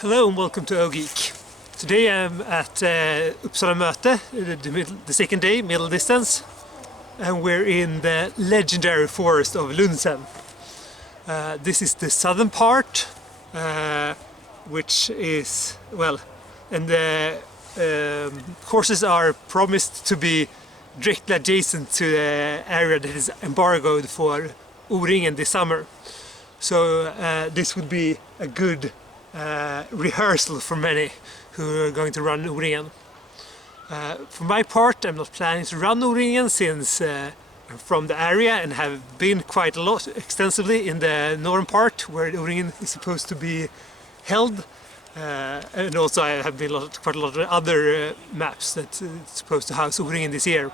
Hello and welcome to O-geek. Today I'm at Uppsala Möte, the second day, middle distance, and we're in the legendary forest of Lunsen. This is the southern part, which is, well, and the courses are promised to be directly adjacent to the area that is embargoed for O-ringen this summer. So this would be a good rehearsal for many who are going to run O-ringen. For my part, I'm not planning to run O-ringen since I'm from the area and have been quite a lot extensively in the northern part where O-ringen is supposed to be held. And also I have been quite a lot of other maps that it's supposed to house O-ringen this year.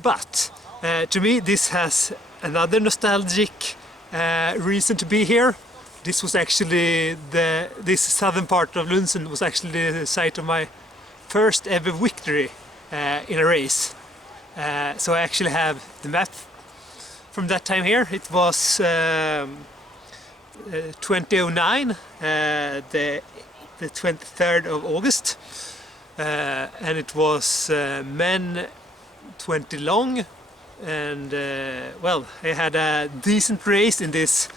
But to me this has another nostalgic reason to be here. This was actually this southern part of Lunsen was actually the site of my first ever victory in a race. So I actually have the map from that time here. It was 2009, the 23rd of August, and it was men 20 long, and well, I had a decent race in this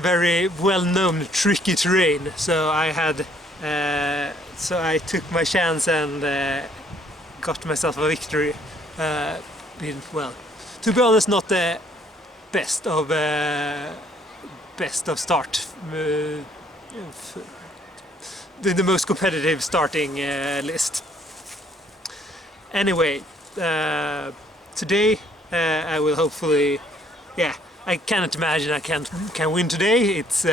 very well-known tricky terrain. So I took my chance and got myself a victory. Well, to be honest, not the best of start. The most competitive starting list. Anyway, today I will hopefully, yeah. I cannot imagine I can win today. It's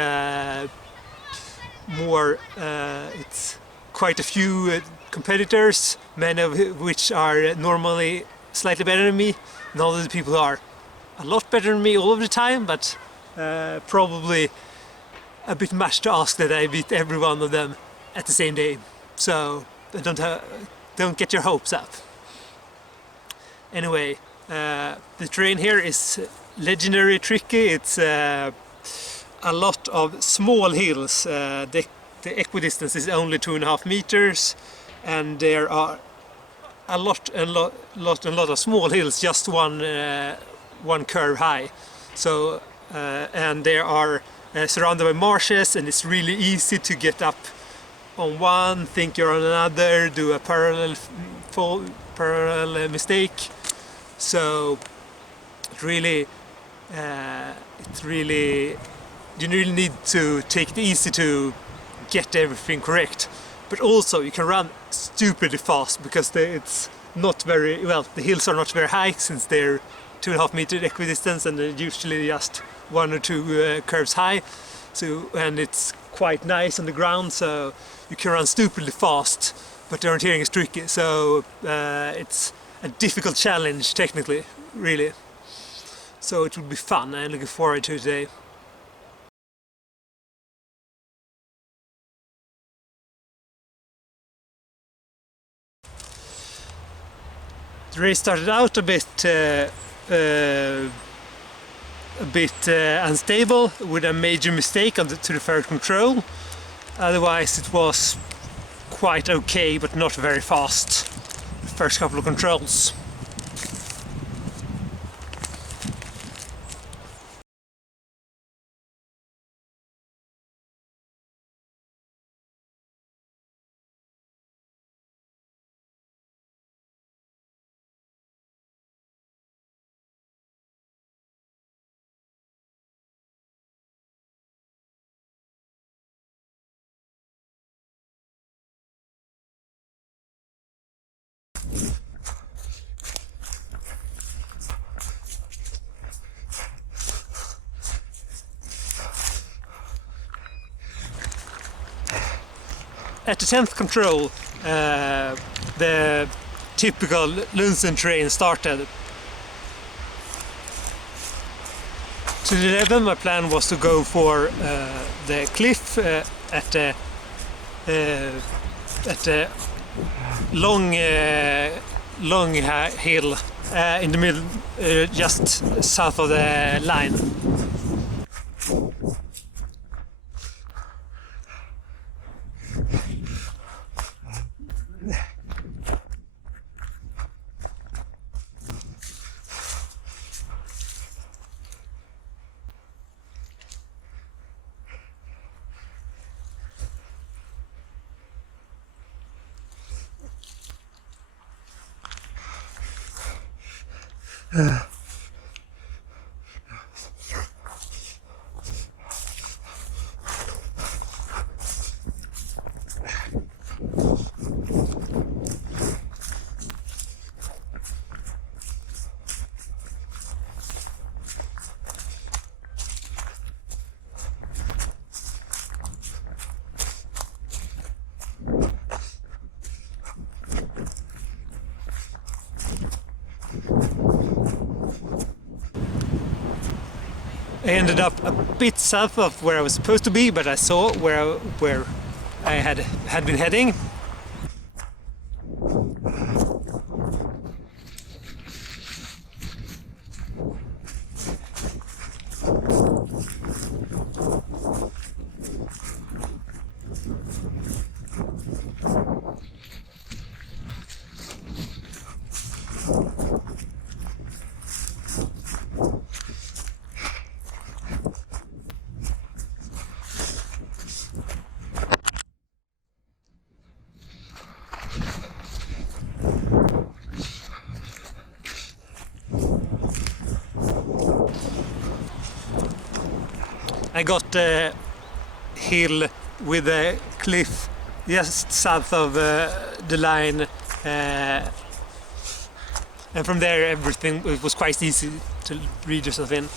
it's quite a few competitors, many of which are normally slightly better than me, and all of the people are a lot better than me all of the time, but probably a bit much to ask that I beat every one of them at the same day. So don't get your hopes up. Anyway, the terrain here is legendary tricky. It's a lot of small hills. The equidistance is only 2.5 meters, and there are a lot of small hills, just one curve high. So and they are surrounded by marshes, and it's really easy to get up on one, think you're on another, do a parallel mistake. So you really need to take it easy to get everything correct, but also you can run stupidly fast because it's not very well. The hills are not very high since they're 2.5 meter equidistance, and they're usually just 1 or 2 curves high. So, and it's quite nice on the ground, so you can run stupidly fast, but the orienteering is tricky. So it's a difficult challenge technically, really. So it will be fun. I'm looking forward to it today. The race started out a bit unstable, with a major mistake to the third control. Otherwise it was quite okay, but not very fast the first couple of controls. At the 10th control, the typical Lunsen terrain started. To the 11th, my plan was to go for the cliff at the long hill in the middle, just south of the line. I ended up a bit south of where I was supposed to be, but I saw where I had been heading. I got a hill with a cliff just south of the line, and from there everything it was quite easy to read yourself in.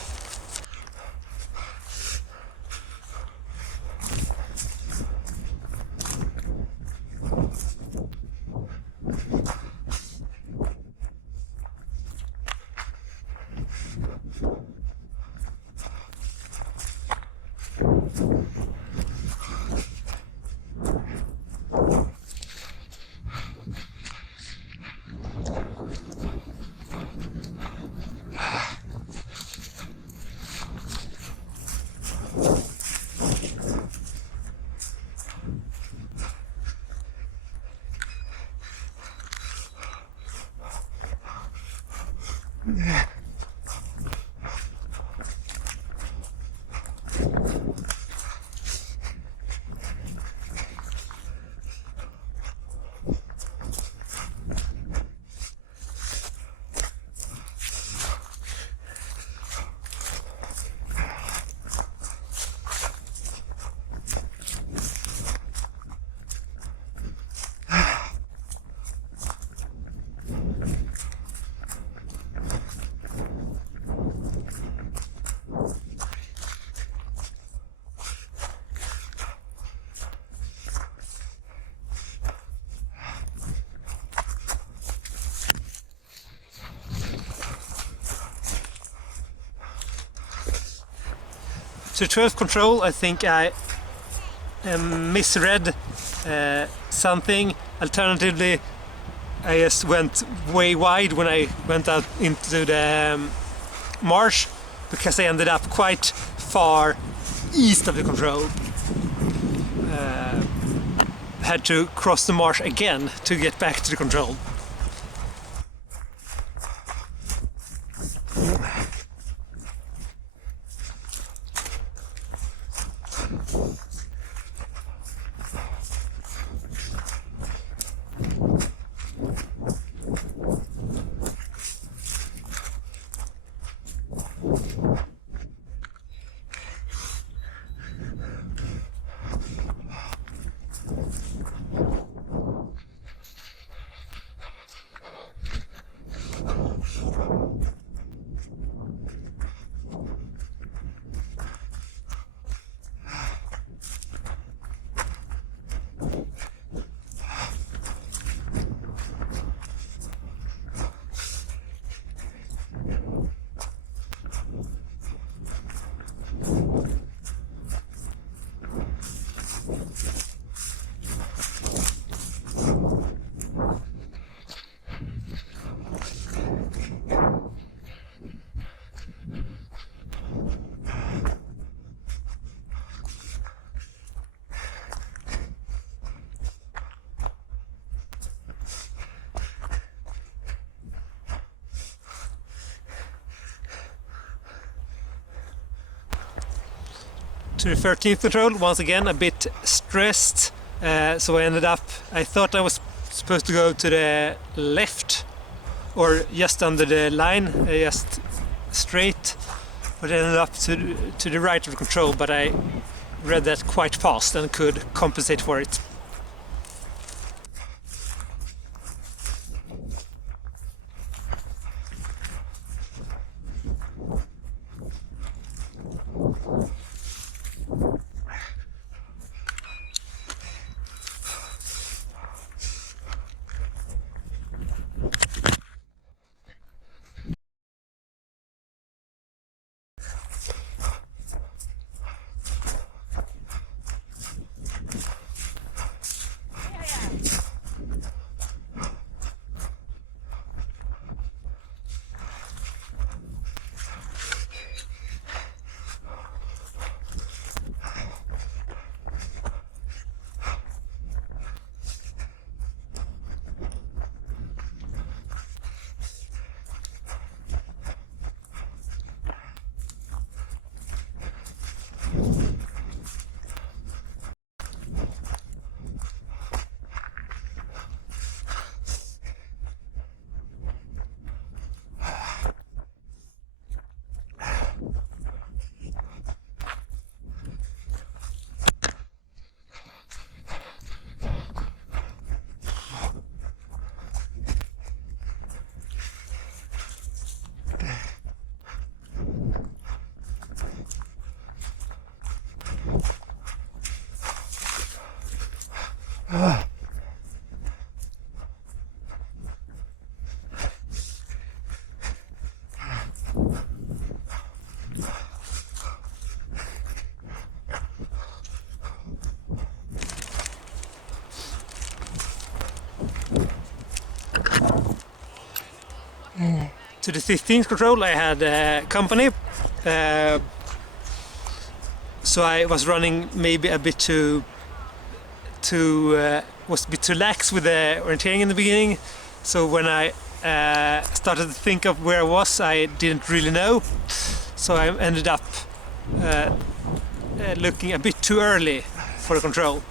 To 12th control, I think I misread something. Alternatively, I just went way wide when I went out into the marsh, because I ended up quite far east of the control. Had to cross the marsh again to get back to the control. To the 13th control, once again a bit stressed, so I thought I was supposed to go to the left, or just under the line, just straight, but ended up to the right of the control, but I read that quite fast and could compensate for it. To the 15th control I had company, so I was running maybe a bit was a bit too lax with the orienteering in the beginning, so when I started to think of where I was, I didn't really know, so I ended up looking a bit too early for the control.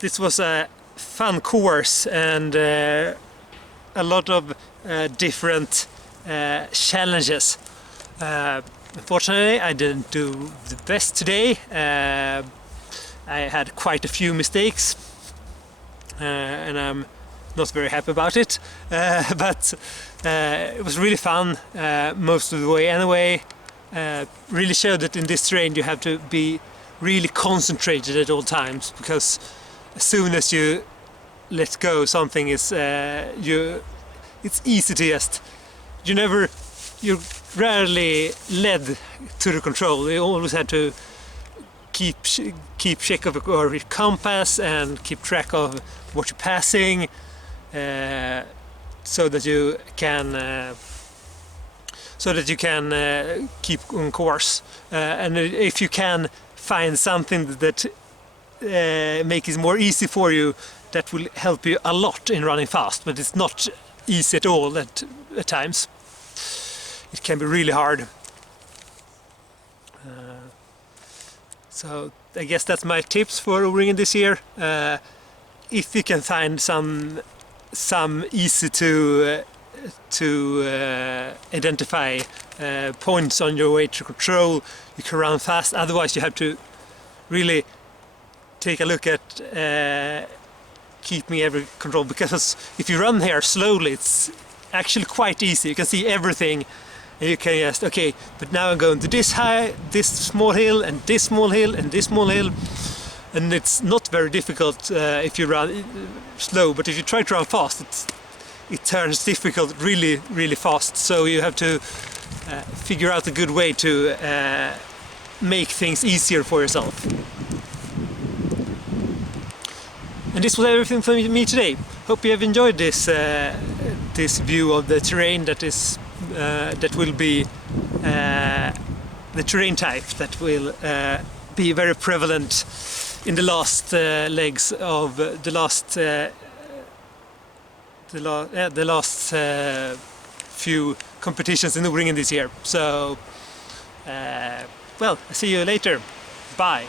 This was a fun course and a lot of different challenges. Unfortunately, I didn't do the best today. I had quite a few mistakes and I'm not very happy about it. But it was really fun most of the way anyway. Really showed that in this terrain you have to be really concentrated at all times, because as soon as you let go something is it's easy to just you're rarely led to the control. You always have to keep check of your compass and keep track of what you're passing, so that you can keep on course, and if you can find something that make it more easy for you, that will help you a lot in running fast. But it's not easy at all at times. It can be really hard. So I guess that's my tips for O-ringen this year. If you can find some easy to identify points on your way to control. You can run fast, otherwise you have to really take a look at keeping every control, because if you run here slowly it's actually quite easy. You can see everything and you can just, okay, but now I'm going to this high, this small hill, and this small hill, and this small hill, and it's not very difficult if you run slow, but if you try to run fast it turns difficult really fast. So you have to figure out a good way to make things easier for yourself. And this was everything from me today. Hope you have enjoyed this this view of the terrain that is that will be the terrain type that will be very prevalent in the last legs of the last few competitions in O-ringen this year. So, well, see you later. Bye.